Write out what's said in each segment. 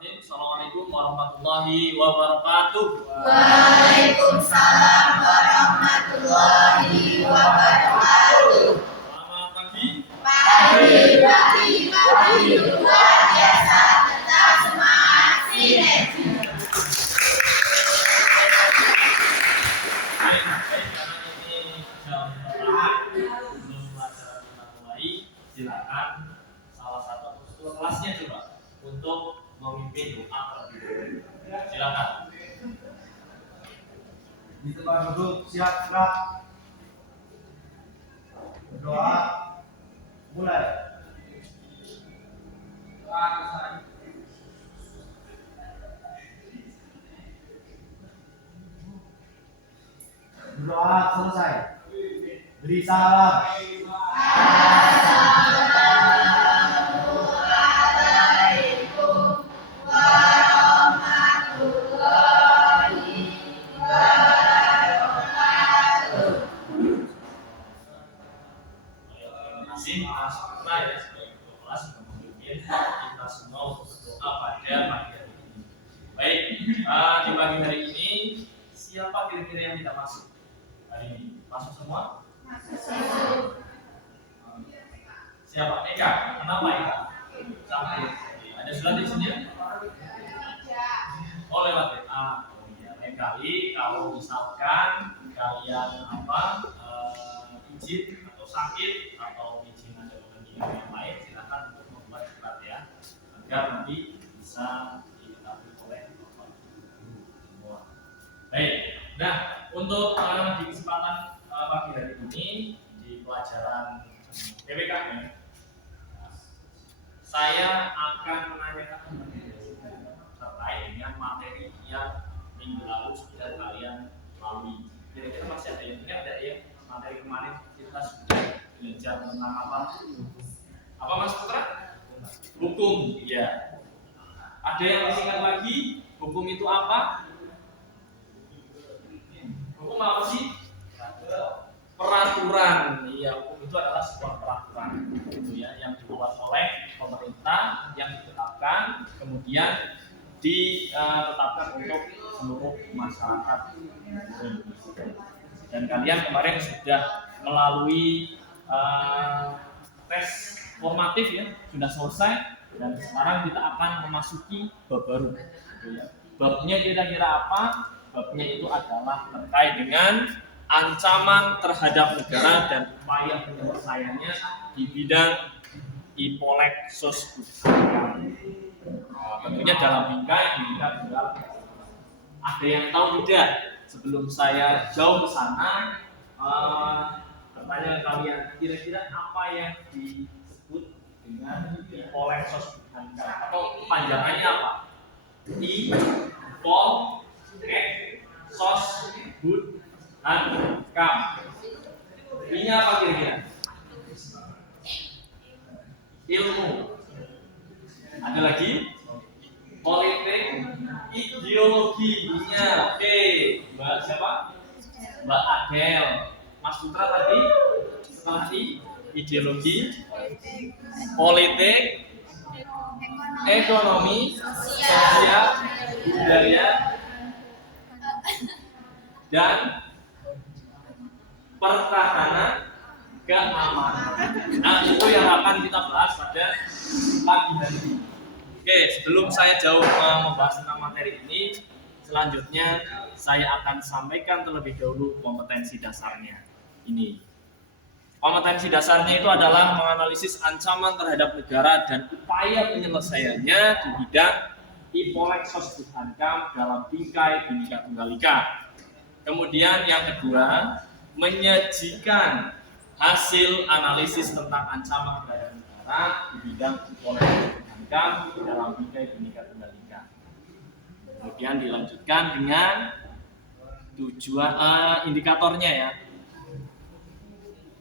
Assalamualaikum warahmatullahi wabarakatuh. Waalaikumsalam warahmatullahi wabarakatuh. Selamat pagi. Pagi luar biasa, tetap semangat sinergi. Baik, karena ini jam pertama sebelum pelajaran kita mulai, silakan salah satu ketua kelasnya coba untuk memimpin doa terlebih dahulu. Silakan. Di tempat duduk siap gerak. Berdoa mulai. Berdoa selesai. Beri salam. Assalamualaikum warahmatullahi wabarakatuh. Terima kasih Mas Putra ya sebagai ketua kelas sudah memimpin kita semua untuk berdoa pada pagi hari ini. Baik, di pagi hari ini siapa kira-kira yang tidak masuk hari ini? Masuk semua? Siapa? Eka. Kenapa Eka? Sakit. Ada surat di sini? Oh lewat WA. Oh iya. Lain kali kalau misalkan kalian izin atau sakit atau izin ada kepentingan yang lain, silakan untuk membuat surat ya, agar nanti bisa diketahui oleh Bapak Ibu semua. Baik. Nah, untuk di kesempatan pagi hari ini di pelajaran PPK ya, saya akan menanyakan terkait dengan materi yang minggu lalu sudah kalian lalui. Kira-kira masih ada yang ingat ya materi kemarin kita sudah belajar tentang apa? Apa Mas Putra? Hukum, ya. Ada yang masih ingat lagi? Hukum itu apa? Hukum apa sih? Peraturan. Iya, hukum itu adalah sebuah peraturan gitu ya, yang dibuat oleh pemerintah, yang ditetapkan, kemudian ditetapkan untuk seluruh masyarakat Indonesia. Dan kalian kemarin sudah melalui tes formatif ya, sudah selesai, dan sekarang kita akan memasuki bab baru gitu ya. Babnya kira-kira apa? Babnya itu adalah terkait dengan ancaman terhadap negara dan upaya penyelesaiannya di bidang ipolek sosbudhankam. Tentunya dalam bingkai tunggal. Ada yang tahu tidak? Sebelum saya jauh ke sana, pertanyaan kalian, kira-kira apa yang disebut dengan ipolek sosbudhankam atau panjangannya apa? I-pol-ek sosbudhankam. Ini apa kira-kira? Ilmu. Ada lagi? Politik, ideologinya. Oke, Mbak siapa? Mbak Adel. Mas Putra tadi setelah ideologi, politik, ekonomi, sosial, budaya, dan pertahanan keamanan. Nah, itu yang akan kita bahas pada pagi hari ini. Oke, sebelum saya jauh membahas tentang materi ini, selanjutnya saya akan sampaikan terlebih dahulu kompetensi dasarnya. Ini kompetensi dasarnya itu adalah menganalisis ancaman terhadap negara dan upaya penyelesaiannya di bidang ipolek sosbudhankam dalam bingkai Bhinneka Tunggal Ika. Kemudian yang kedua, menyajikan hasil analisis tentang ancaman terhadap negara di bidang ipolek sosbudhankam dalam bingkai Bhinneka Tunggal Ika. Kemudian dilanjutkan dengan tujuan indikatornya ya.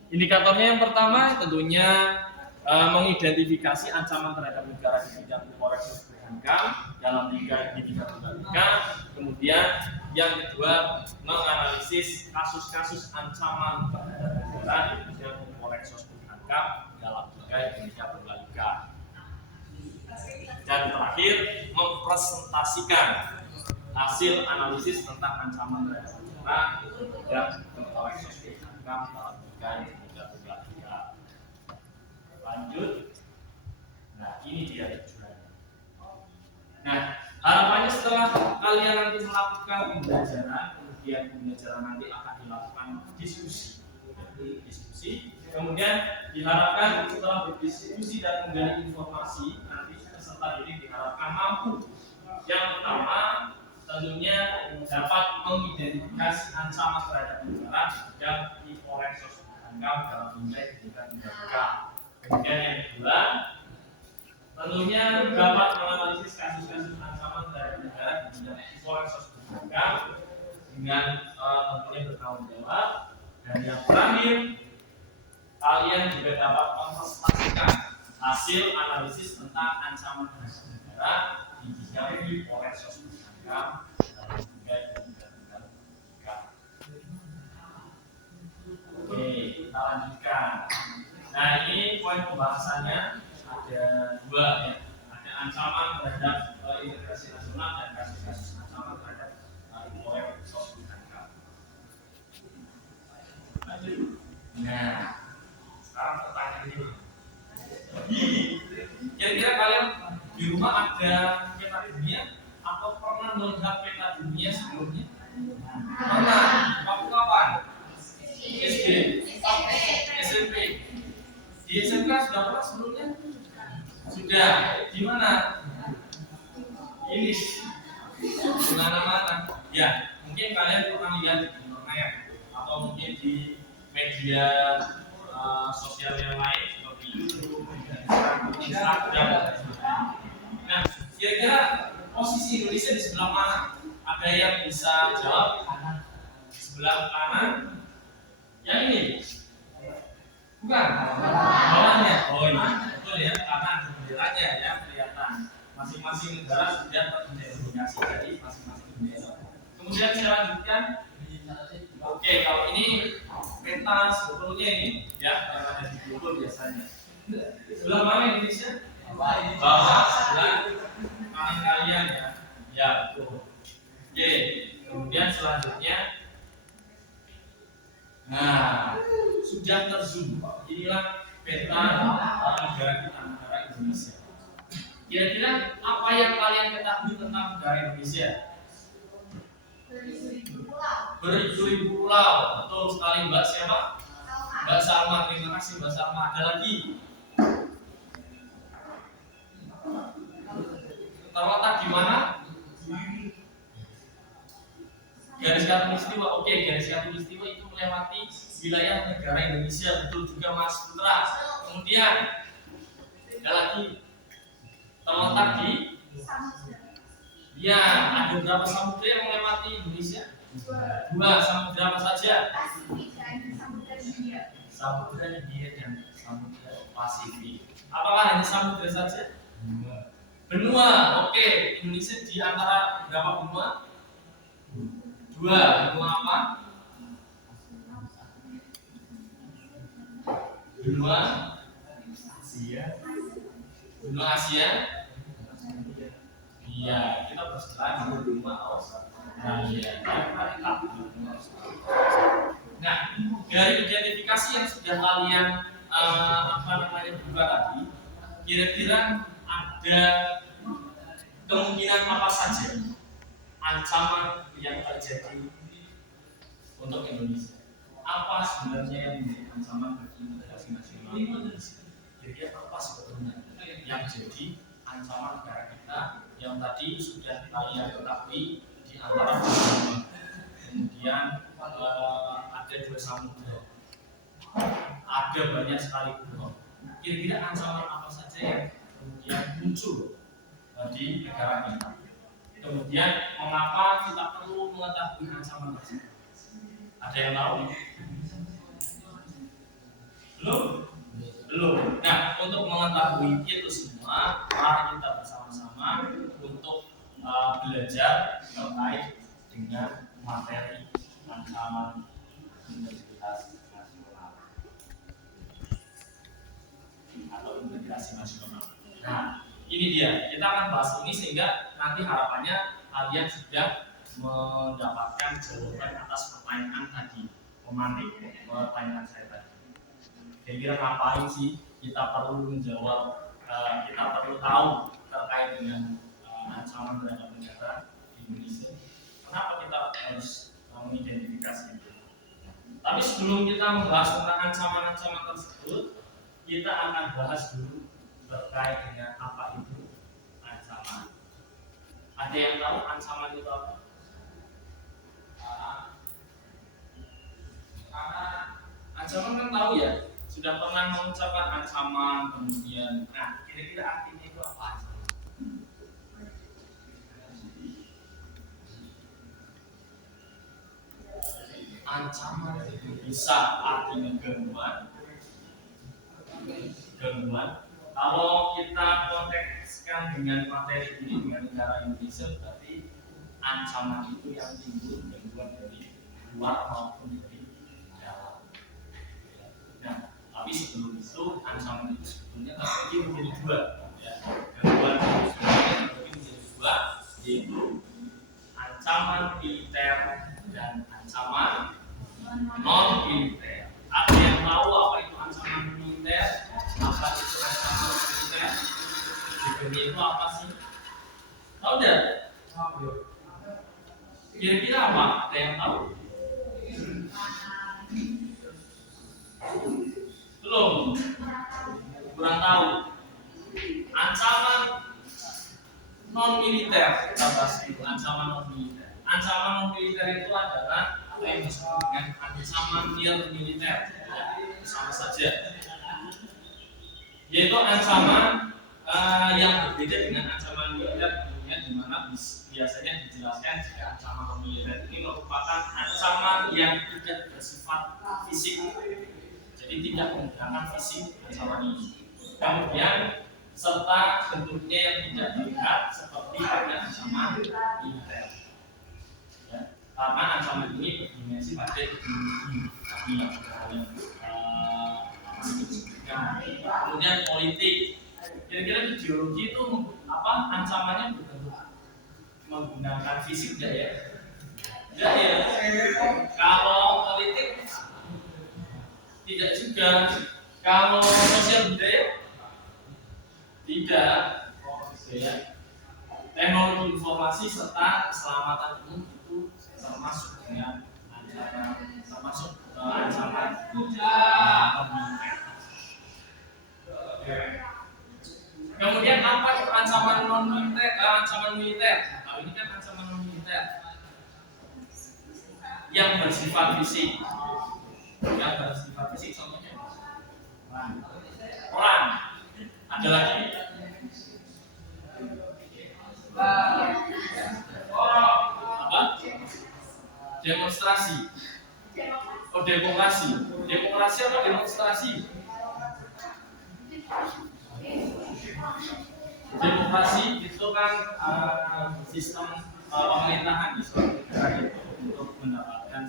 Indikatornya yang pertama tentunya mengidentifikasi ancaman terhadap negara di bidang ipolek sosbudhankam dalam bingkai Bhinneka Tunggal Ika. Kemudian yang kedua, menganalisis kasus-kasus ancaman terhadap negara di bidang ipolek sosbudhankam dalam bingkai Bhinneka Tunggal Ika. Dan terakhir, merepresentasikan hasil analisis tentang ancaman terhadap negara yang oleh sosmed dalam tiga tiga. Lanjut. Nah, ini dia tujuannya. Nah, harapannya setelah kalian nanti melakukan pembelajaran, kemudian pembelajaran nanti akan dilakukan diskusi. Kemudian diharapkan setelah berdiskusi dan menggali informasi, nanti peserta didik diharapkan mampu. Yang pertama, tentunya dapat mengidentifikasi ancaman terhadap negara yang dioleh sosmed dalam nilai 3. Kemudian yang kedua, tentunya dapat menganalisis kasus-kasus ancaman terhadap negara yang dioleh sosmed dengan tentunya bertanggung jawab. Dan yang terakhir, kalian juga dapat mempresentasikan hasil analisis tentang ancaman terhadap negara yang dioleh sosmed Oke, kita lanjutkan. Nah, ini poin pembahasannya ada dua ya. Ada ancaman terhadap integrasi nasional dan kasus-kasus ancaman terhadap oleh sosmed. Lanjut. Nah, sekarang pertanyaan ini. Kira-kira kalian di rumah ada peta dunia atau pernah melihat peta dunia sebelumnya? Pernah. Waktu kapan? SD. SMP. Di SMK sudah pernah sebelumnya? Sudah. Di mana? Ini. Di mana-mana? Ya, mungkin kalian pernah lihat di internet atau mungkin di media sosial yang lain seperti YouTube, Instagram, dan sebagainya. Nah, kira-kira posisi Indonesia di sebelah mana? Ada yang bisa jawab? Sebelah kanan? Yang ini? Bukan? Bawahnya? Oh iya, betul ya, karena ada benderanya ya, kelihatan. Masing-masing negara sudah teridentifikasi dari masing-masing negara. Kemudian saya lanjutkan. Oke, kalau ini peta sebetulnya ini ya, yang ada di Google biasanya. Sebelah mana Indonesia? Bawah, sebelah kanan kalian ya. Ya, betul. Oke, kemudian selanjutnya, nah, sudah terzoom. Inilah peta negara kita, negara Indonesia. Kira-kira apa yang kalian ketahui tentang negara Indonesia? Beribu-ribu pulau. Betul sekali Mbak siapa? Mbak Salma. Terima kasih Mbak Salma. Ada lagi? Terletak di mana? Garis khatulistiwa. Oke, garis khatulistiwa itu melewati wilayah negara Indonesia. Betul juga Mas Putra. Kemudian ada lagi, terletak di ya, ada berapa samudra yang melewati Indonesia? Dua. Samudra apa saja? Samudra Hindia dan Samudra Pasifik. Apakah hanya samudra saja? Benua. Oke, Indonesia di antara berapa benua? Dua. Benua apa? Benua Asia. Benua Asia. Iya, kita berseberangan dengan benua Australia. Nah, dari identifikasi yang sudah kalian buka tadi, kira-kira ada kemungkinan apa saja ancaman yang terjadi untuk Indonesia? Apa sebenarnya yang menjadi ancaman bagi integrasi nasional Indonesia? Jadi apa sebetulnya yang jadi ancaman negara kita yang tadi sudah kalian ketahui di antara benua, kemudian ada dua samudra, ada banyak sekali pulau. Kira-kira ancaman apa saja yang kemudian muncul di negara kita? Kemudian mengapa kita perlu mengetahui ancaman tersebut? Ada yang tahu? Belum. Nah, untuk mengetahui itu semua, mari kita bersama-sama untuk belajar terkait dengan materi ancaman integritas nasional atau integrasi nasional. Nah, ini dia. Kita akan bahas ini sehingga nanti harapannya kalian sudah mendapatkan jawaban atas pertanyaan tadi, pemantik pertanyaan saya tadi. Kira-kira ngapain sih kita perlu menjawab, kita perlu tahu terkait dengan ancaman terhadap negara di Indonesia? Kenapa kita harus mengidentifikasi itu? Tapi sebelum kita membahas tentang ancaman-ancaman tersebut, kita akan bahas dulu terkait dengan apa itu ancaman. Ada yang tahu ancaman itu apa? Ancaman kan tahu ya, sudah pernah mengucapkan ancaman, kemudian, nah kira-kira artinya itu apa? Ancaman itu bisa artinya gangguan. Kalau kita kontekskan dengan materi ini dengan negara Indonesia, berarti ancaman itu yang timbul gangguan dari luar maupun dari dalam. Nah, tapi sebelum itu ancaman itu sebetulnya terbagi menjadi dua. Ya. Gangguan itu sebenarnya terbagi menjadi dua, yaitu ancaman militer dan ancaman non militer. Ada yang tahu apa itu ancaman militer? Apa itu ancaman militer? Di dunia itu apa sih? Tahu tidak? Kira-kira apa? Ada yang tahu? Belum? Kurang tahu. Ancaman non militer, kita bahas itu. Ancaman non militer. Ancaman non militer itu adalah apa yang disebut dengan ancaman militer, ya, sama saja. Yaitu ancaman yang berbeda dengan ancaman militer, kemudian di mana biasanya dijelaskan jika ancaman militer ini merupakan ancaman yang tidak bersifat fisik, jadi tidak menggunakan fisik ancaman ini. Kemudian serta bentuknya yang tidak terlihat seperti dengan ancaman militer. Ya, karena ancaman ini berdimensi pada ideologi tadi yang kemudian politik. Kira-kira ideologi itu apa? Ancamannya berbentuk menggunakan fisik enggak ya? Enggak ya. Kalau politik tidak juga. Kalau sosial budaya tidak. Ya. Teknologi informasi serta keselamatan umum itu termasuk dengan ancaman, termasuk ancaman militer. Kemudian apa itu ancaman non militer? Ancaman militer. Nah, ini kan ancaman non militer yang bersifat fisik. Yang bersifat fisik contohnya perang. Ada lagi? Apa? Demonstrasi. Oh, demokrasi. Demokrasi apa demonstrasi? Demokrasi itu kan sistem pemerintahan di suatu negara itu untuk mendapatkan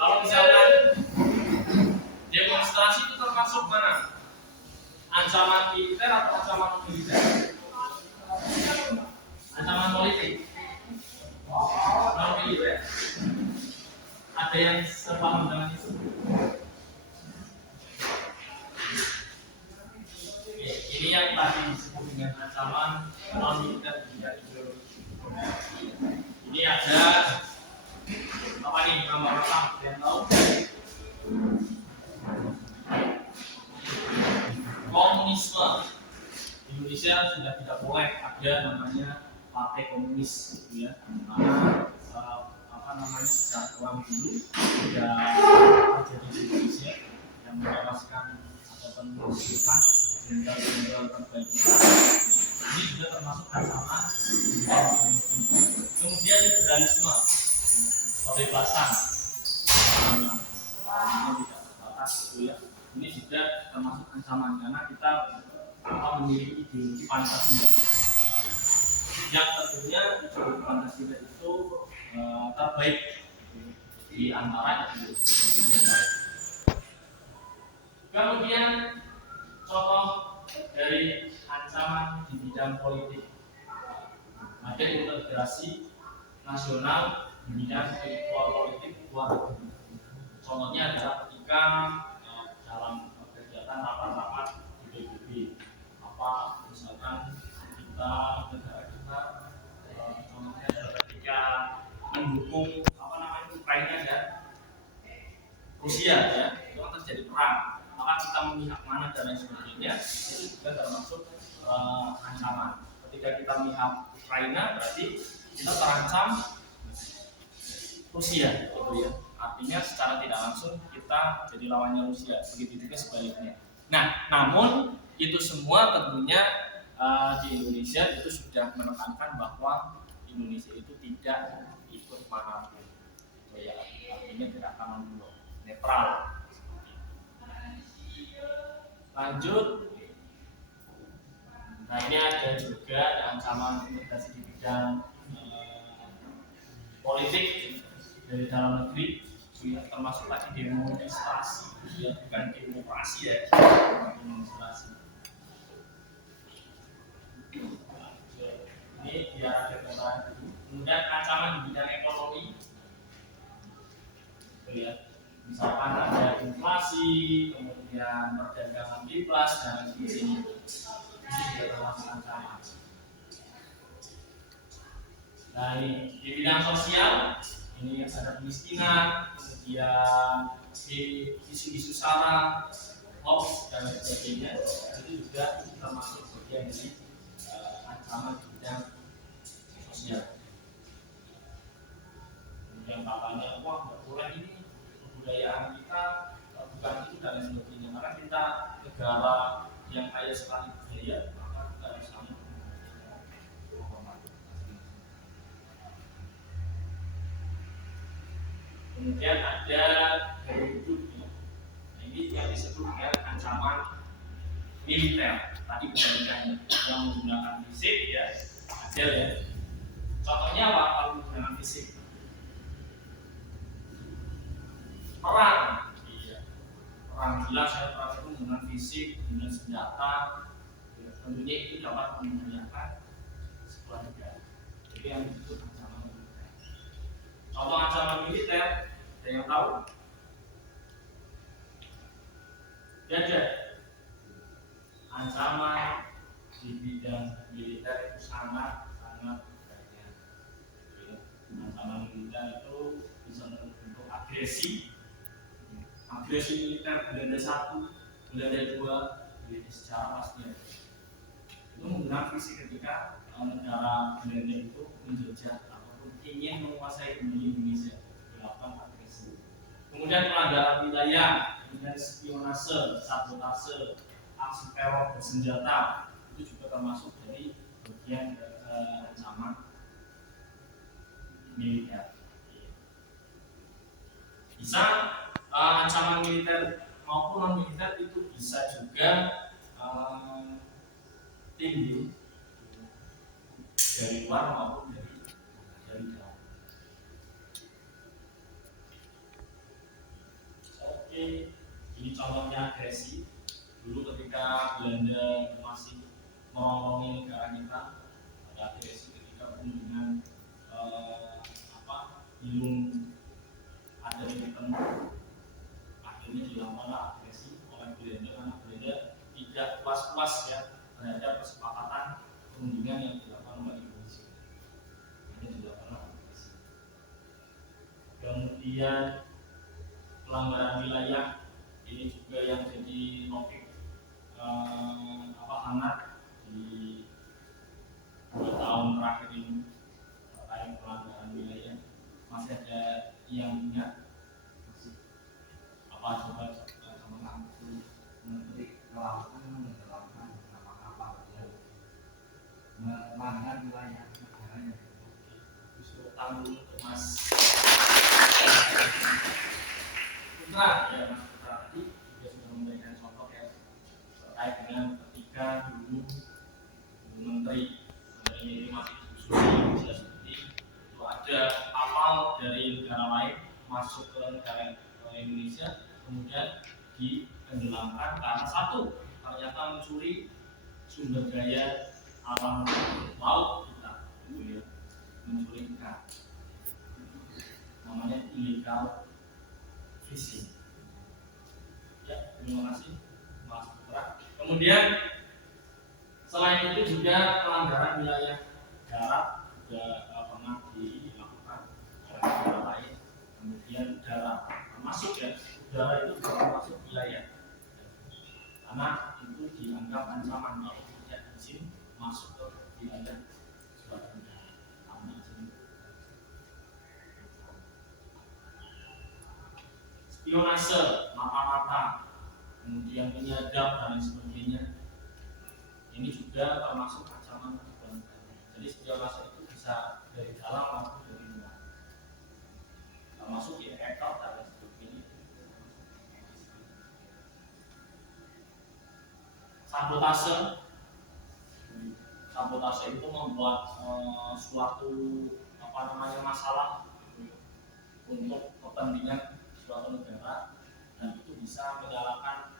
kalau misalkan demonstrasi itu termasuk mana? Ancaman militer atau ancaman non militer? Ancaman politik. Non militer. Ada yang sepaham dengan itu? Ini yang tadi disebut dengan ancaman non militer tidak ideologi. Ini ada apa nih gambar pertama? Yang tahu? Komunisme. Di Indonesia sudah tidak boleh ada namanya partai komunis, gitu ya. Karena sejak ulang dulu sudah terjadi di Indonesia yang menewaskan ataupun menghasilkan jenderal-jenderal terbaik kita. Ini juga termasuk ancaman. Kemudian liberalisme, kebebasan, ini tidak terbatas, gitu ya. Ini juga termasuk ancaman karena kita memiliki ideologi Pancasila. Yang tentunya ideologi Pancasila itu terbaik di antara ideologi yang lain. Kemudian contoh dari ancaman di bidang politik, ada integrasi nasional di bidang politik luar negeri. Contohnya adalah ketika dalam kegiatan rapat-rapat di PBB, misalkan kita negara kita contohnya adalah ketika mendukung Ukraina dan Rusia, ya, itu kan terjadi perang, maka kita memihak mana dan lain sebagainya, itu juga termasuk ancaman. Ketika kita memihak Ukraina berarti kita terancam Rusia, gitu ya. Artinya secara tidak langsung kita jadi lawannya Rusia, begitu juga sebaliknya. Nah, namun itu semua tentunya di Indonesia itu sudah menekankan bahwa Indonesia itu tidak ikut manapun, gitu ya. Artinya tidak akan membunuh, netral. Lanjut. Nah, ini ada juga ancaman integrasi di bidang politik dari dalam negeri, termasuk tadi demonstrasi, ya, bukan demokrasi, ya, demonstrasi. Ini biar ada gambaran dulu. Kemudian ancaman di bidang ekonomi, ya, misalkan ada inflasi, kemudian perdagangan bebas dan sebagainya, itu juga termasuk ancaman. Nah, ini di bidang sosial, ini ada kemiskinan, kemudian di isu-isu sara, hoax dan sebagainya, itu juga termasuk bagian dari ancaman di bidang sosial. Kemudian katanya, wah nggak boleh ini, kebudayaan kita bukan itu dan lain sebagainya. Karena kita negara yang kaya sekali budaya, maka kita harus sama. Kemudian ada gaya hidup, ya. Nah, ini yang disebut dengan ancaman militer. Tadi bukan yang menggunakan fisik, ya, ada, ya. Contohnya apa kalau menggunakan fisik? Perang, iya. Perang jelas, ya, perang itu menggunakan fisik, dengan senjata, ya, tentunya itu dapat membahayakan sebuah negara. Jadi yang disebut ancaman militer. Contoh ancaman militer, ada yang tahu? Ada. Ancaman di bidang militer itu sangat banyak. Ancaman militer itu bisa bentuk agresi militer Belanda 1, Belanda 2, jadi secara pasti itu menggunakan fisik ketika negara Belanda itu menjajah ataupun ingin menguasai kembali Indonesia, dilakukan agresi. Kemudian pelanggaran wilayah, kemudian spionase, sabotase, aksi teror bersenjata, itu juga termasuk dari bagian ancaman militer. Bisa ancaman militer maupun non militer itu bisa juga timbul dari luar maupun dari dalam. Oke, ini contohnya agresi. Dulu ketika Belanda masih merongrong negara kita, ada agresi ketika kunjungan belum ada yang ketemu, akhirnya dilakukan agresi oleh Belanda karena Belanda tidak puas-puas, ya, terhadap kesepakatan kunjungan yang dilakukan oleh Indonesia. Ini dilakukan agresi. Kemudian pelanggaran wilayah, ini juga yang jadi topik hangat di 2 tahun terakhir ini terkait pelanggaran wilayah. Masih ada yang ingat? Masih apa coba teman-teman? Menteri Kelautan menenggelamkan kapal-kapal, ya, melanggar wilayah negaranya. Justru tanggung untuk Mas Putra, ya, Mas Putra tadi juga sudah memberikan contoh, ya, terkait dengan ketika dulu menteri ini masih disusun seperti itu, ada kapal dari negara lain masuk ke negara Indonesia, kemudian tenggelamkan karena satu, ternyata mencuri sumber daya alam laut kita, gitu ya, mencuri ikan, namanya illegal fishing. Ya, terima kasih Mas Putra. Kemudian selain itu juga pelanggaran wilayah darat juga pernah dilakukan oleh negara lain. Kemudian darat termasuk ya, udara itu juga termasuk wilayah. Karena itu dianggap ancaman kalau tidak izin masuk ke wilayah suatu negara. Spionase, mata-mata, kemudian penyadap dan lain sebagainya. Ini juga termasuk ancaman kehidupan. Jadi spionase itu bisa dari dalam maupun dari luar. Termasuk ya hacker dan lain sebagainya. Sabotase, sabotase itu membuat suatu masalah untuk kepentingan suatu negara dan itu bisa menyalahkan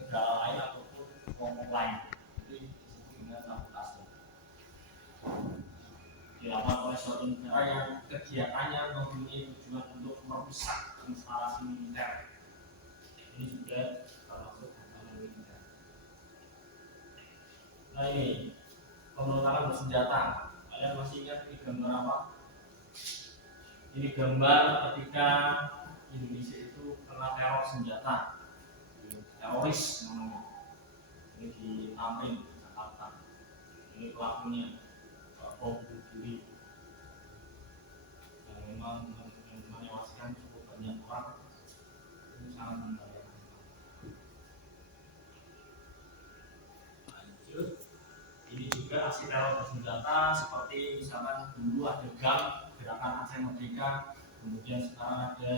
negara lain ataupun kelompok lain. Itu disebut dengan sabotase. Dilakukan oleh suatu negara yang kegiatannya mempunyai tujuan untuk merusak instalasi militer. Ini juga termasuk ancaman militer. Nah ini pemberontakan bersenjata. Kalian masih ingat ini gambar apa? Ini gambar ketika Indonesia itu kena teror senjata, teroris namanya. Ini di Tamrin, Jakarta. Ini pelakunya bom bunuh diri yang memang menewaskan cukup banyak orang. Ini sangat membahayakan. Lanjut, ini juga aksi teror bersenjata seperti misalkan dulu ada GAM, Gerakan Aceh Merdeka, kemudian sekarang ada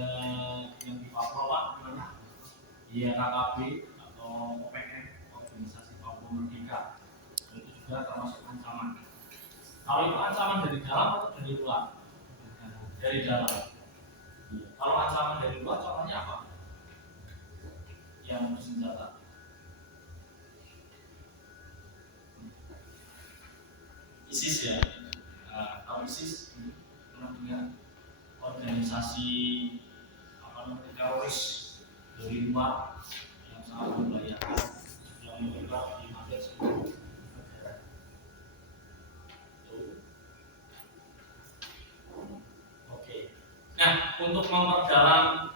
yang di Papua Pak, namanya KKB atau OPM, Organisasi Papua Merdeka. Itu juga termasuk ancaman. Kalau itu ancaman dari dalam atau dari luar? Dari dalam. Kalau ancaman dari luar, contohnya apa? Yang bersenjata. ISIS ya. Kalau ISIS pernah dengar organisasi teroris dari luar yang sangat membahayakan yang menyebar di hampir seluruh negara. Oke. Nah, untuk memperdalam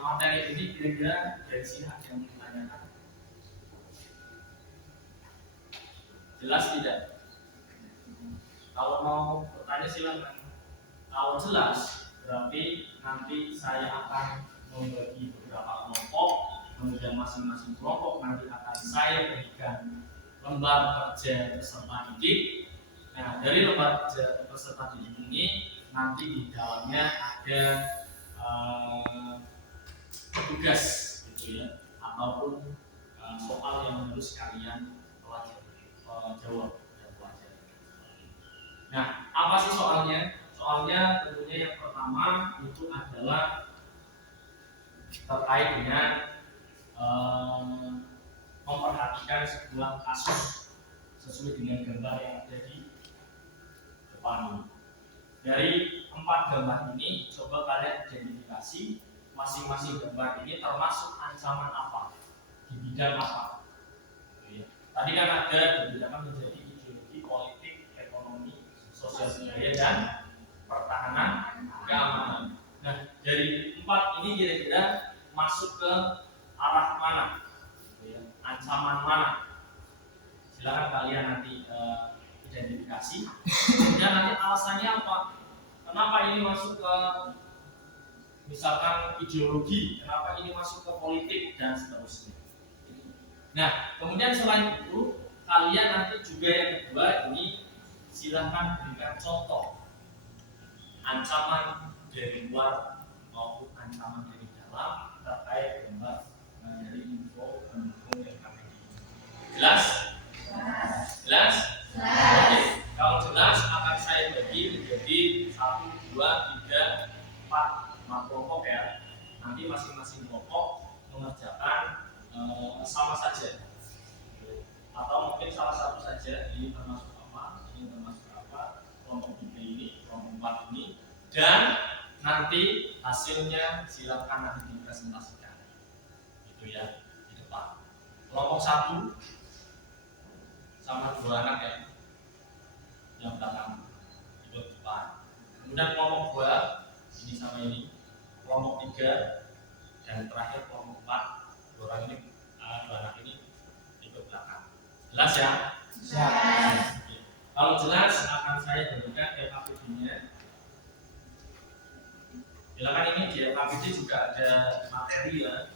materi ini kira-kira dari sini ada yang ditanyakan. Jelas tidak? Kalau mau bertanya silakan. Kalau jelas, berarti nanti saya akan membagi beberapa kelompok, kemudian masing-masing kelompok nanti akan saya berikan lembar kerja peserta didik. Nah, dari lembar kerja peserta didik ini nanti di dalamnya ada tugas, gitu ya, ataupun soal yang harus kalian jawab dan pelajari. Nah, apa sih soalnya? Soalnya tentunya yang pertama itu adalah terkait dengan memperhatikan sebuah kasus sesuai dengan gambar yang ada di depan ini. Dari 4 gambar ini, coba kalian identifikasi masing-masing gambar ini termasuk ancaman apa, di bidang apa. Tadi kan ada dibedakan menjadi ideologi, politik, ekonomi, sosial budaya dan pertahanan keamanan. Nah, dari 4 ini kira-kira masuk ke arah mana? Ancaman mana? Silakan kalian nanti identifikasi. Dan nanti alasannya apa? Kenapa ini masuk ke misalkan ideologi? Kenapa ini masuk ke politik dan seterusnya? Nah, kemudian selain itu, kalian nanti juga yang kedua ini silakan berikan contoh ancaman dari luar maupun ancaman dari dalam terkait gambar dari info pendukung yang kami. Jelas? Jelas? Oke. Kalau jelas akan saya bagi menjadi 1, 2, 3, 4 kelompok ya. Nanti masing-masing kelompok mengerjakan sama saja, atau mungkin salah satu saja, ini termasuk apa, ini termasuk apa, kelompok 3 ini, kelompok 4 ini, dan nanti hasilnya silakan nanti dipresentasikan, itu ya, di depan. Kelompok 1 sama 2 anak ya, yang belakang itu depan. Kemudian kelompok 2 ini sama ini, kelompok 3 dan terakhir kelompok 4 dua orang ini, 2 anak ini ikut belakang. Jelas ya? Siap. Kalau jelas akan saya berikan LKPD-nya. Silakan, ini di LKPD juga ada materi ya.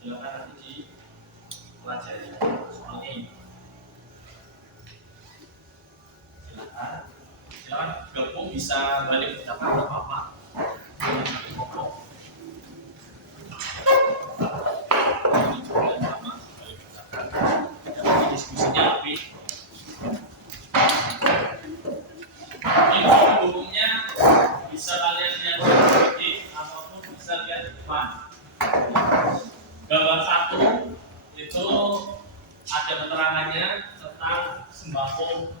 Silakan nanti dipelajari soalnya ini. Silakan gabung, bisa balik ke belakang nggak apa-apa. Ini juga sama, balik ke belakang. Jadi diskusinya lebih. Ini bukunya bisa kalian lihat di sini ataupun bisa lihat di depan. Gambar 1 itu ada keterangannya tentang sembako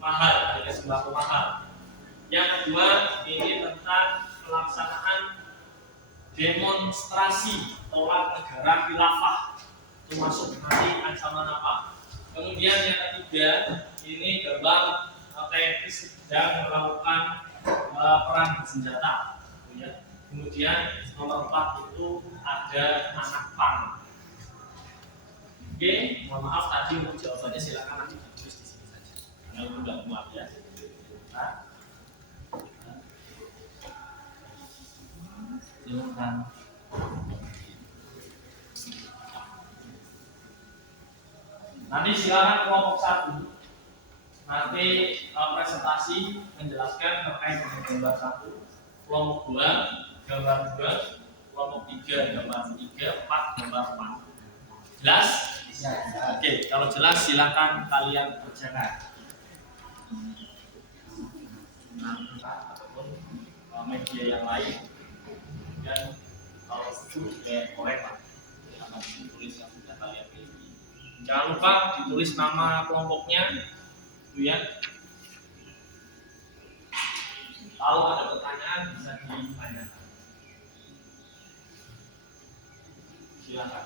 mahal, ada sembako mahal. Yang kedua ini tentang pelaksanaan demonstrasi tolak negara khilafah, termasuk nanti ancaman apa. Kemudian yang ketiga ini gambar TNI sedang melakukan perang bersenjata, ya. Kemudian nomor 4 itu ada anak pang. Oke, mohon maaf tadi untuk jawabannya silakan nanti ditulis di sini saja. Karena itu udah muat ya. Silakan. Nanti silakan kelompok 1 nanti presentasi menjelaskan terkait dengan gambar 1, kelompok 2 gambar 2, kelompok 3 gambar 3, 4 gambar 4. Jelas? Oke, kalau jelas silakan kalian kerjakan. Ataupun media yang lain. Dan kalau itu korek Pak, akan ditulis yang sudah kalian pilih. Jangan lupa ditulis nama kelompoknya, itu ya. Kalau ada pertanyaan bisa ditanyakan. Silakan.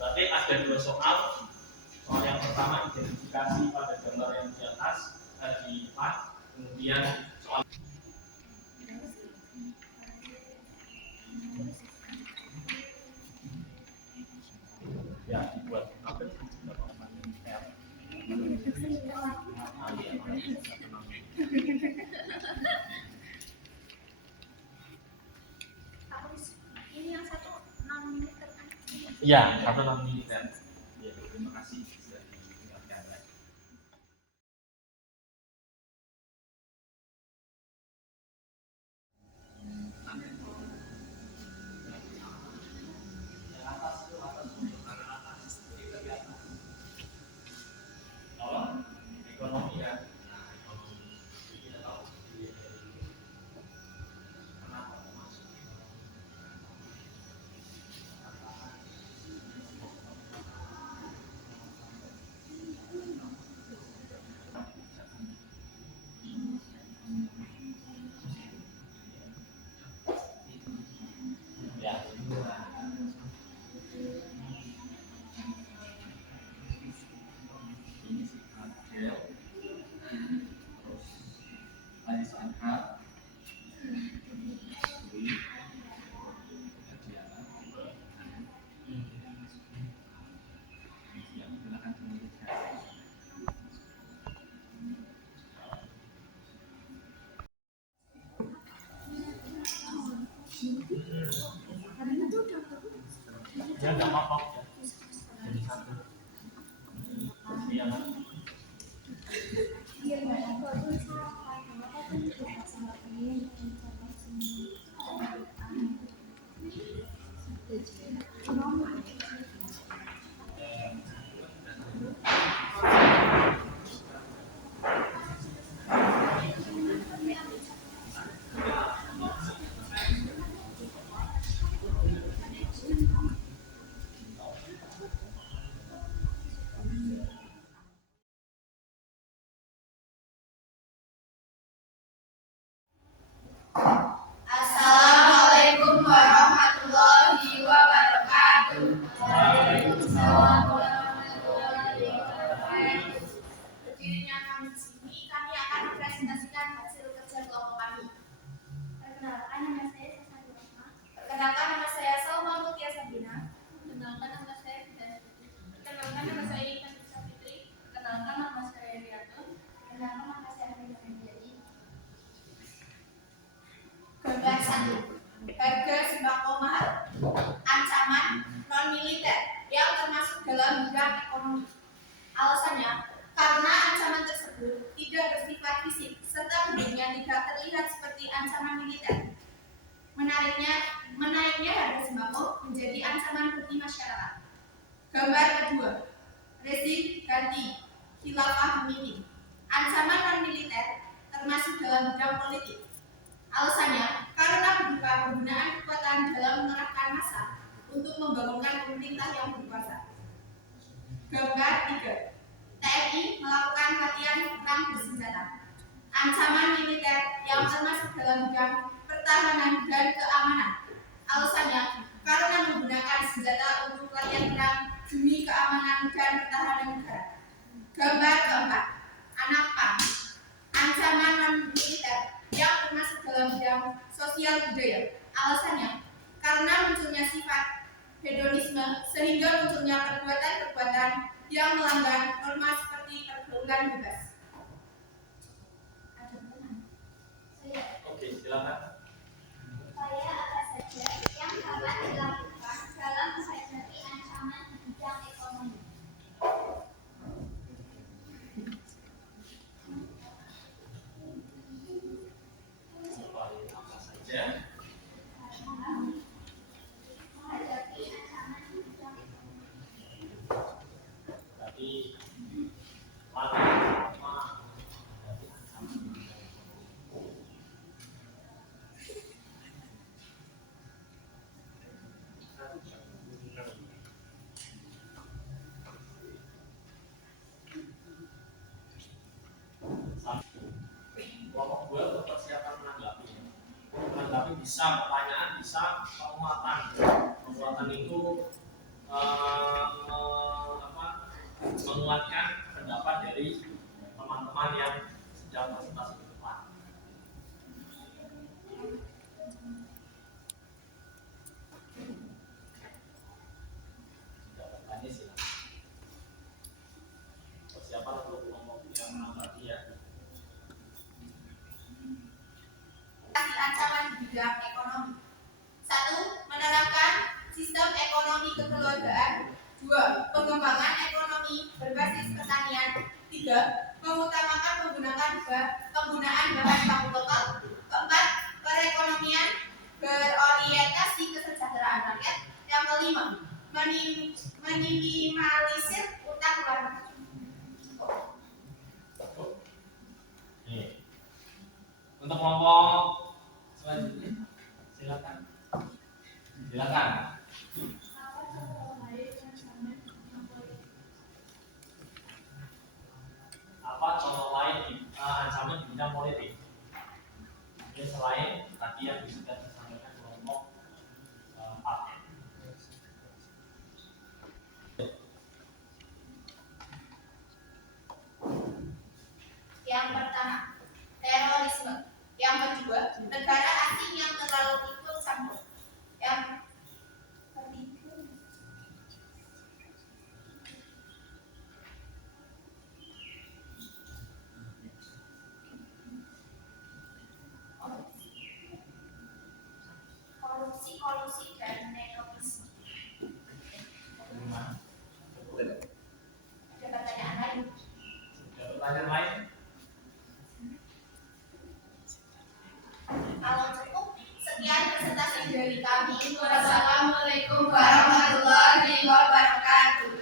Berarti ada 2 soal. Soal yang pertama identifikasi pada gambar yang di atas, di depan. Kemudian soal ya dibuat apa? Ini yang satu 6 menit kan? Iya, 1 menit. Ya, terima kasih sudah diingatkan. Ekonomi ya. Ya nggak apa-apa. Jadi 1. Iya. Assalamualaikum warahmatullahi wabarakatuh. Waalaikumsalam. Berdirinya kami di sini, kami akan mempresentasikan hasil kerja kelompok kami. Perkenalkan, nama saya Sasha Rahma. Perkenalkan, nama saya Salma Mutia Sabina. Perkenalkan, nama saya Fitri. Perkenalkan, nama saya Iman Bisa Fitri. Perkenalkan, nama saya Riyatun. Perkenalkan, nama saya Amin Jadi. Gambar 1. Harga sembako mahal. Ancaman non militer yang termasuk dalam bidang ekonomi. Alasannya, karena ancaman tersebut tidak bersifat fisik serta bentuknya tidak terlihat seperti ancaman militer. Menaiknya harga sembako menjadi ancaman bagi masyarakat. Gambar kedua, rezim ganti khilafah memimpin. Ancaman non militer termasuk dalam bidang politik. Alasannya, karena penggunaan kekuatan dalam mengerahkan massa untuk membangunkan pemerintah yang berkuasa. Gambar 3. TNI melakukan latihan perang bersenjata. Ancaman militer yang termasuk dalam bidang pertahanan dan keamanan. Alasannya, karena menggunakan senjata untuk latihan perang demi keamanan dan pertahanan negara. Gambar keempat, anak PAM. Ancaman non militer yang termasuk dalam bidang sosial budaya. Alasannya, karena munculnya sifat hedonisme sehingga munculnya perbuatan-perbuatan yang melanggar norma seperti pergaulan bebas. Oke, silakan. Upaya apa saja yang dapat dilakukan dalam menghadapi ancaman di bidang ekonomi? Upaya apa saja? Menghadapi ancaman di bidang ekonomi. Tapi langkah pertama menghadapi ancaman. Kelompok gue berpersiapan menanggapi bisa pertanyaan, bisa penguatan. Penguatan itu menguatkan pendapat dari teman-teman yang sedang presentasi di depan. Tidak bertanya silakan. Persiapan untuk kelompok yang menanggapi ya. Ancaman di bidang ekonomi. 1. Menerapkan sistem ekonomi kekeluargaan. 2. Pengembangan ekonomi berbasis pertanian. 3. Mengutamakan penggunaan bahan baku lokal. 4. Perekonomian berorientasi kesejahteraan rakyat. Yang kelima, minimalisir utang luar negeri. Nih. Untuk kelompok selanjutnya, silakan. Silakan. Apa contoh lain ancaman di bidang politik? Ini selain tadi yang sudah disampaikan kelompok 4. Yang pertama, terorisme. Yang kedua, negara asing yang terlalu ikut campur. Yang ketiga, korupsi dan nepotisme. Ada pertanyaan lain? Ada pertanyaan lain? Kalau cukup, sekian presentasi dari kami. Wassalamualaikum warahmatullahi wabarakatuh.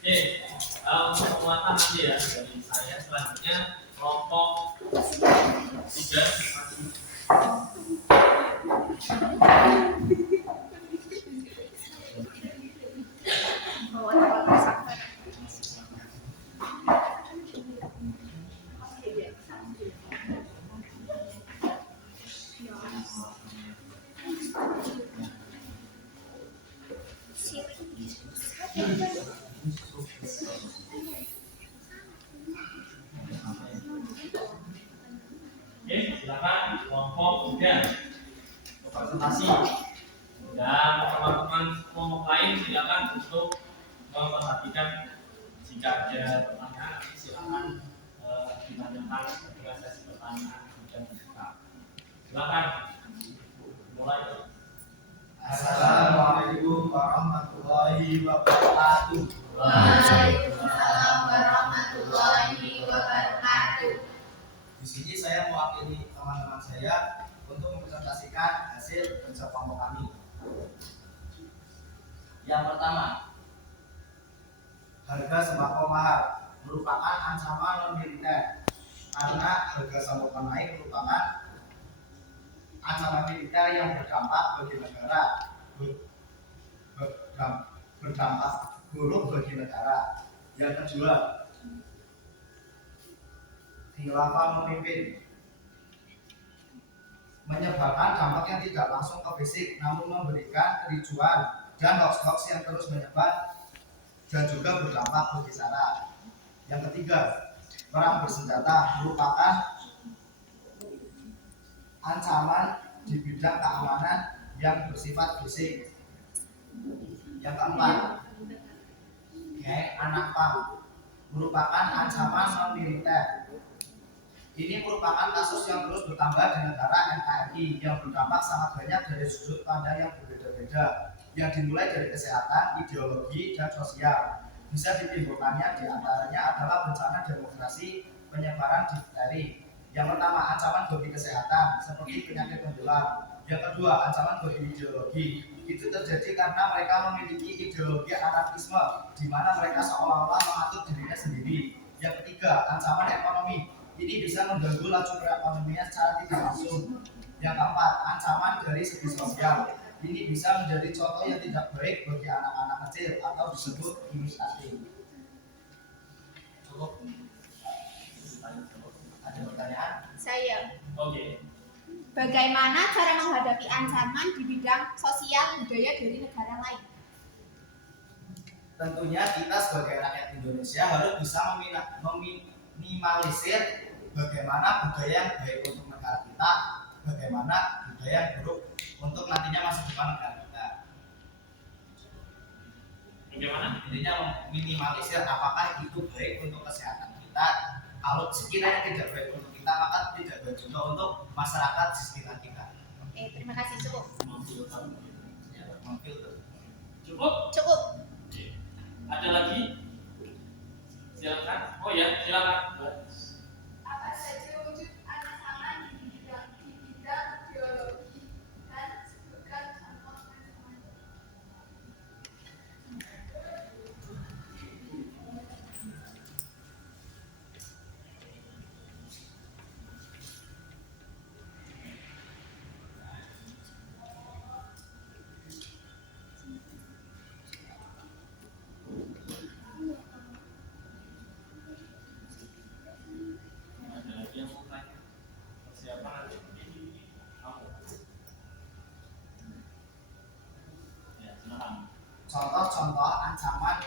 Oke, untuk penguatan nanti ya dari saya selanjutnya kelompok 3. kelompok 3 presentasi. Dan teman-teman kelompok lain silakan untuk memperhatikan jika ada pertanyaan nanti silakan ditanyakan ketika sesi pertanyaan sudah dibuka. Silakan mulai. Assalamualaikum warahmatullahi wabarakatuh. Waalaikumsalam warahmatullahi wabarakatuh. Di sini saya mewakili teman-teman saya untuk mempresentasikan hasil kerja kelompok kami. Yang pertama, harga sembako mahal merupakan ancaman non-militer karena harga sembako naik merupakan ancaman militer yang berdampak bagi negara, berdampak buruk bagi negara. Yang kedua, khilafah memimpin menyebabkan dampak yang tidak langsung ke fisik namun memberikan kericuan dan hoax-hoax yang terus menyebar dan juga berdampak bagi sara. Yang ketiga, perang bersenjata merupakan ancaman di bidang keamanan yang bersifat fisik. Yang keempat, geng anak pang merupakan ancaman non-militer. Ini merupakan kasus yang terus bertambah di negara NKRI yang berdampak sangat banyak dari sudut pandang yang berbeda-beda, yang dimulai dari kesehatan, ideologi, dan sosial. Bisa ditimbulkannya diantaranya adalah bencana demografi, penyebaran difteri. Yang pertama, ancaman bagi kesehatan seperti penyakit menular. Yang kedua, ancaman bagi ideologi. Itu terjadi karena mereka memiliki ideologi anarkisme, di mana mereka seolah-olah mengatur dirinya sendiri. Yang ketiga, ancaman ekonomi. Ini bisa mengganggu laju perekonomian secara tidak langsung. Yang keempat, ancaman dari segi sosial. Ini bisa menjadi contoh yang tidak baik bagi anak-anak kecil atau disebut image. Cukup. Ada pertanyaan? Saya. Oke. Bagaimana cara menghadapi ancaman di bidang sosial budaya dari negara lain? Tentunya kita sebagai rakyat Indonesia harus bisa minimalisir bagaimana budaya yang baik untuk negara kita, bagaimana budaya yang buruk untuk nantinya masa depan negara kita. Bagaimana? Intinya minimalisir apakah itu baik untuk kesehatan kita. Kalau sekiranya tidak baik untuk kita, maka tidak baik juga untuk masyarakat di sekitar kita. Oke, terima kasih. Cukup. Memfilter. Cukup? Cukup. Ada lagi? Silakan. Oh ya, silakan. Apa saja wujud ancaman di bidang ideologi dan sebutkan contoh ancaman. Ada lagi yang mau tanya? Siapa nanti? Kamu. Ya, silakan. Contoh-contoh ancaman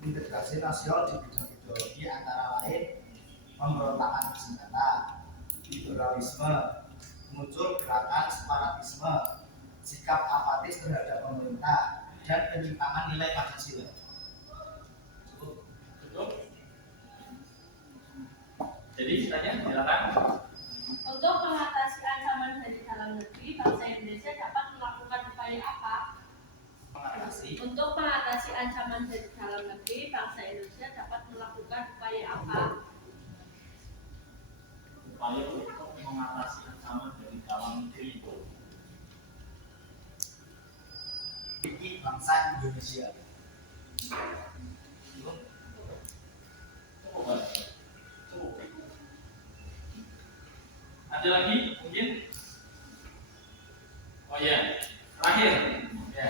integrasi nasional di bidang ideologi antara lain pemberontakan bersenjata, liberalisme, muncul gerakan separatisme, sikap apatis terhadap pemerintah, dan penyimpangan nilai Pancasila. Cukup. Cukup? Jadi ditanya, silakan. Untuk mengatasi ancaman dari dalam negeri, bangsa Indonesia dapat melakukan upaya apa? Mengatasi Untuk mengatasi ancaman dari dalam negeri, bangsa Indonesia dapat melakukan upaya apa? Upaya untuk mengatasi ancaman dari dalam negeri. ini bangsa Indonesia. Cukup. Cukup, Pak? Cukup. Ada lagi mungkin? Oh ya, terakhir. Ya.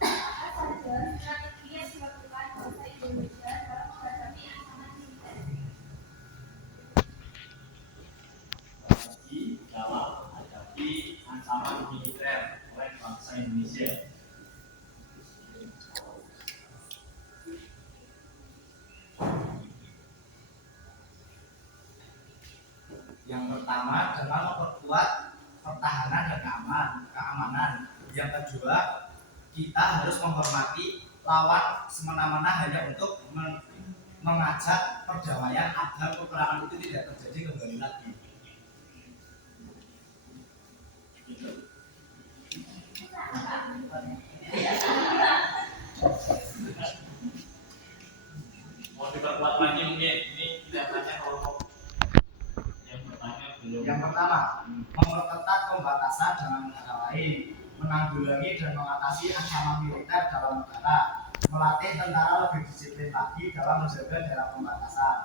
Apa saja strategi yang dilakukan bangsa Indonesia dalam menghadapi ancaman militer? Strategi dalam menghadapi ancaman militer oleh bangsa Indonesia. Yang pertama dengan memperkuat pertahanan dan keamanan. Yang kedua, kita harus menghormati lawan semena-mena hanya untuk mengajak perdamaian agar peperangan itu tidak terjadi kembali lagi. Mau diperkuat lagi mungkin ini kelihatannya kelompok yang bertanya belum. Yang pertama, memperketat pembatasan dengan negara lain, menanggulangi dan mengatasi ancaman militer dalam negara, melatih tentara lebih disiplin lagi dalam menjaga daerah pembatasan.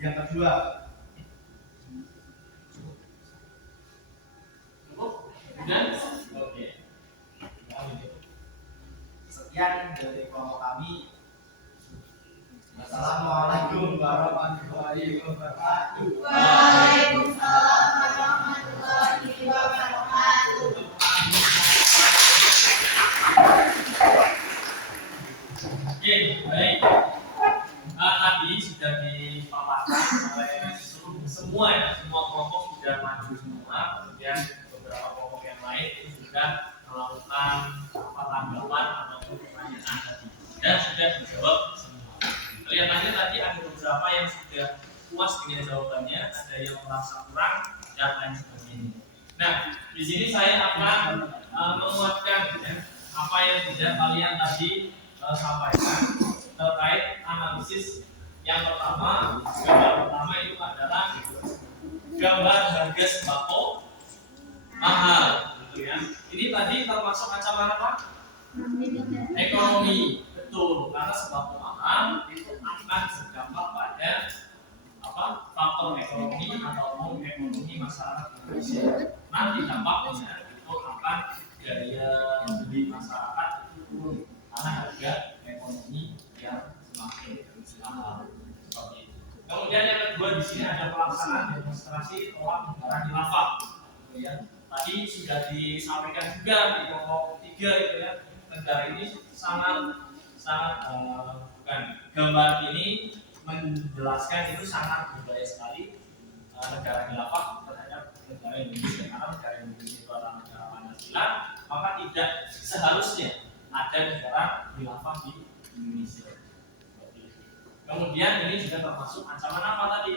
Yang kedua, Cukup? Kemudian? Oke. sekian dari kelompok kami. Assalamualaikum warahmatullahi wabarakatuh. Waalaikumsalam warahmatullahi wabarakatuh. Oke, baik. Tadi sudah dipaparkan oleh semua ya, semua kelompok sudah maju semua. Kemudian beberapa kelompok yang lain itu sudah melakukan tanggapan ataupun pertanyaan tadi dan sudah dijawab semua. Kelihatannya tadi ada beberapa yang sudah puas dengan jawabannya, ada yang merasa kurang dan lain sebagainya. Nah, di sini saya akan menguatkan ya, apa yang sudah kalian tadi sampaikan terkait analisis yang pertama. Gambar pertama itu adalah gambar harga sembako mahal, gitu ya. Ini tadi termasuk ancaman apa? Ekonomi, betul. Karena sembako mahal itu akan berdampak pada apa? Faktor ekonomi ataupun ekonomi masyarakat Indonesia. Nanti dampaknya itu akan daya beli masyarakat turun karena harga ekonomi yang semakin mahal. Seperti itu. Kemudian yang kedua di sini ada pelaksanaan demonstrasi tolak negara khilafah. Ya. Tadi sudah disampaikan juga di kelompok 3 itu ya. Negara ini bukan gambar ini menjelaskan itu sangat berbahaya sekali negara khilafah terhadap negara Indonesia, karena negara Indonesia itu adalah negara Pancasila, maka tidak seharusnya ada negara khilafah di Indonesia. Kemudian ini juga termasuk ancaman apa tadi?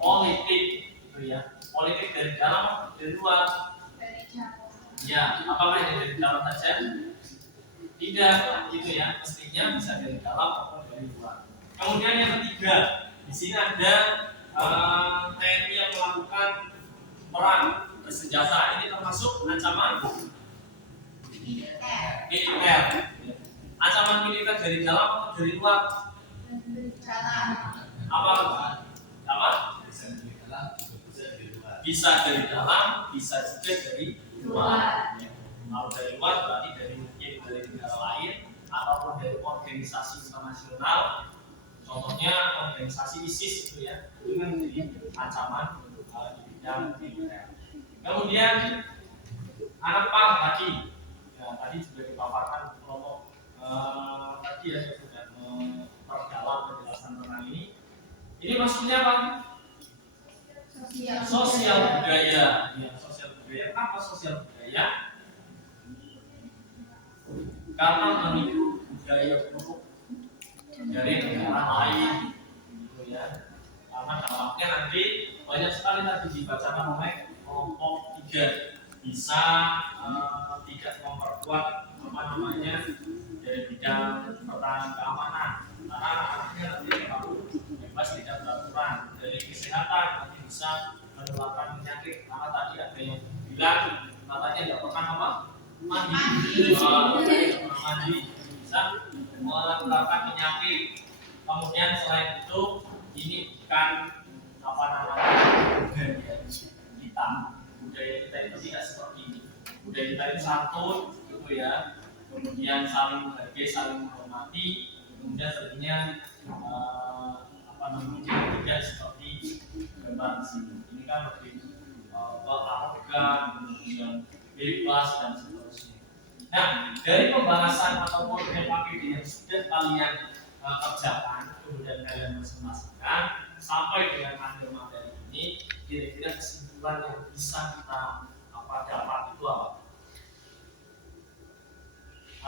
Politik, gitu ya. Politik dari dalam atau dari luar? Ya, apakah ini dari dalam saja? Tidak, gitu ya. Mestinya bisa dari dalam atau dari luar. Kemudian yang ketiga, di sini ada TNI yang melakukan perang bersenjata. Ini termasuk ancaman militer. Ancaman militer dari dalam atau dari luar? Apa? Bisa dari dalam, bisa juga dari luar. Kalau dari luar berarti dari mungkin dari negara lain ataupun dari organisasi internasional. Contohnya organisasi ISIS itu ya, itu kan menjadi ancaman di bidang militer. Kemudian anak pang tadi, ya, tadi sudah dipaparkan kelompok tadi ya, saya sudah memperdalam penjelasan tentang ini. Ini maksudnya apa? Sosial budaya. Ya, sosial budaya. Apa sosial budaya? Karena meniru budaya buruk dari negara lain, gitu ya. Karena dampaknya nanti banyak sekali tadi dibacakan oleh kelompok 3 bisa tidak memperkuat apa namanya dari bidang pertahanan keamanan, karena akhirnya nanti terlalu bebas tidak beraturan. Dari kesehatan nanti bisa menularkan penyakit, karena tadi ada yang bilang katanya tidak pernah apa mandi bisa menularkan penyakit. Kemudian selain itu ini bukan apa namanya budaya kita itu tidak seperti ini. Budaya kita itu santun, gitu ya. Kemudian saling menghargai, saling menghormati. Kemudian sebenarnya apa namanya tidak seperti gambar di sini. Ini kan lebih arogan, kemudian bebas dan seterusnya. Nah, dari pembahasan ataupun FAQD yang sudah kalian kerjakan, kemudian kalian masing-masingkan, sampai dengan akhir materi ini, kira-kira kesimpulan yang bisa kita dapat itu apa?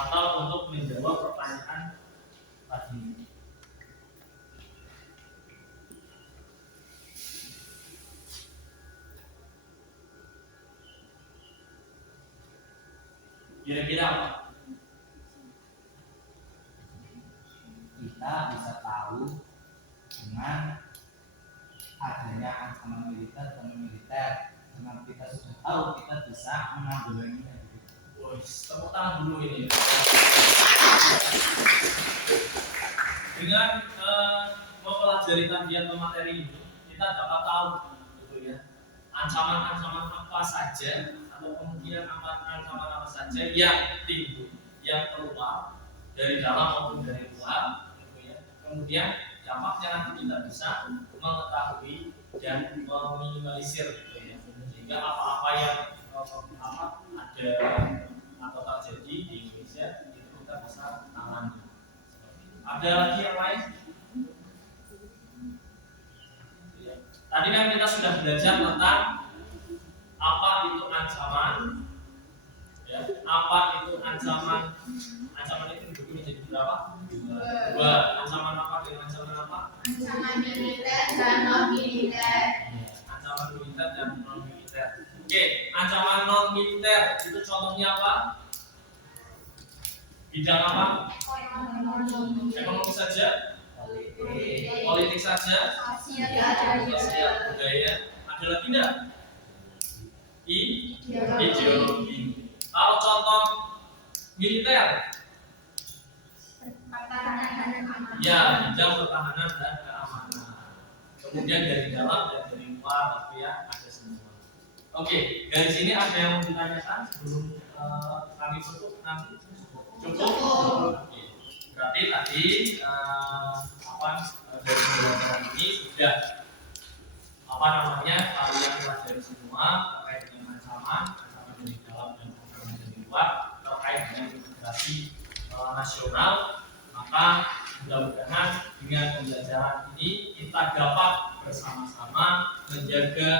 Atau untuk menjawab pertanyaan tadi. Kira-kira apa? Kita bisa tahu dengan adanya ancaman militer dan militer. Dengan kita sudah tahu, kita bisa menanggulanginya. Tepuk tangan dulu ini. Dengan mempelajari kajian materi ini, kita dapat tahu, gitu ya, ancaman-ancaman apa saja atau kemungkinan ancaman apa saja yang timbul, yang keluar dari dalam maupun dari luar, gitu ya. Kemudian dampaknya nanti kita bisa mengetahui dan meminimalisir, gitu ya. Sehingga apa-apa yang ada atau terjadi di Indonesia itu kita bisa tangani. Ada lagi yang lain? Tadi kan kita sudah belajar tentang apa itu ancaman, ya. Apa itu ancaman? Ancaman itu dibagi menjadi berapa? Dua. Ancaman apa dengan ancaman apa? Ancaman militer dan non militer. Ancaman militer dan non militer. Oke, ancaman non militer itu contohnya apa? Bidang apa? Ekonomi saja? Politik saja? Sosial, budaya. Ada lagi enggak? Ideologi. Kalau contoh militer, ya bidang pertahanan dan keamanan. Kemudian dari dalam dan dari luar, tapi ya ada semua. Oke, dari sini ada yang mau ditanyakan sebelum kami tutup nanti? Cukup? Oke. Berarti tadi dari pembelajaran ini sudah kalian pelajari semua terkait dengan ancaman dari dalam dan ancaman dari luar, terkait dengan integrasi nasional. Maka mudah-mudahan dengan pembelajaran ini kita dapat bersama-sama menjaga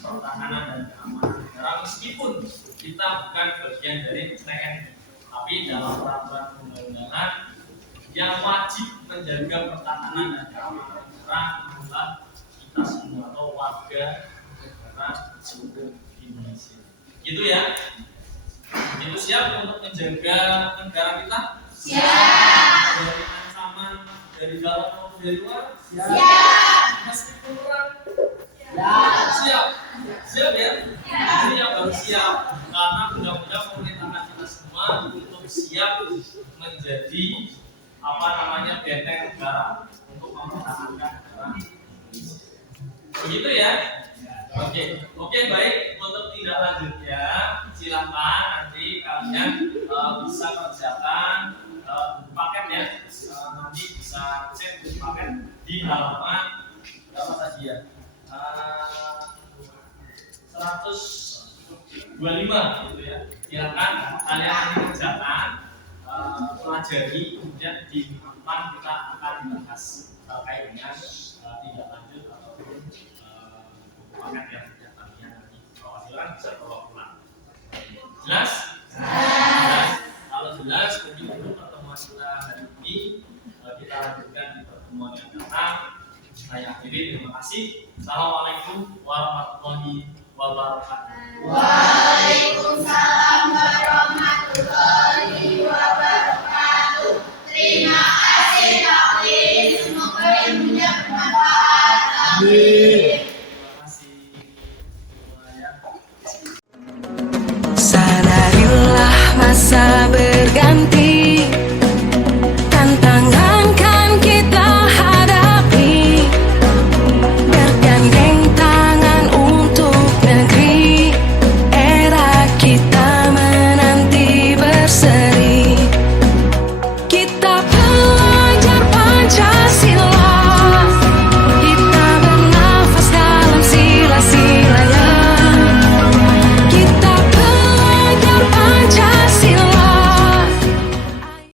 pertahanan dan keamanan negara, meskipun kita bukan bagian dari TNI, tapi dalam peraturan undang-undangan yang wajib menjaga pertahanan dan keamanan negara adalah kita semua atau warga negara seluruh Indonesia. Gitu ya. Itu siap untuk menjaga negara kita? Siap. Dari ancaman dari dalam maupun dari luar? Siap. Meskipun perang? Siap. Siap ya? Siap, harus siap. Karena mudah-mudahan pemerintahan kita semua untuk siap menjadi benteng negara untuk mempertahankan negara. Begitu ya? Oke, baik. Untuk tidak lanjutnya, silakan nanti kalian bisa kerjakan paket ya. Nanti bisa cek paket di halaman berapa tadi ya? 125 gitu ya. Silakan kalian nanti kerjakan, pelajari, kemudian di depan kita akan dibahas terkait dengan tidak lanjut ataupun paket yang tidak kalian nanti bawa. Silakan bisa bawa pulang. Jelas? Jelas. Kalau jelas, mungkin dulu pertemuan kita hari ini. Kita lanjutkan di pertemuan yang datang. Saya akhiri, terima kasih. Assalamualaikum warahmatullahi wabarakatuh. Waalaikumsalam warahmatullahi wabarakatuh. Terima kasih Taklim. Semoga ilmunya bermanfaat. Amin. Terima kasih semuanya. Sadarilah masa berganti.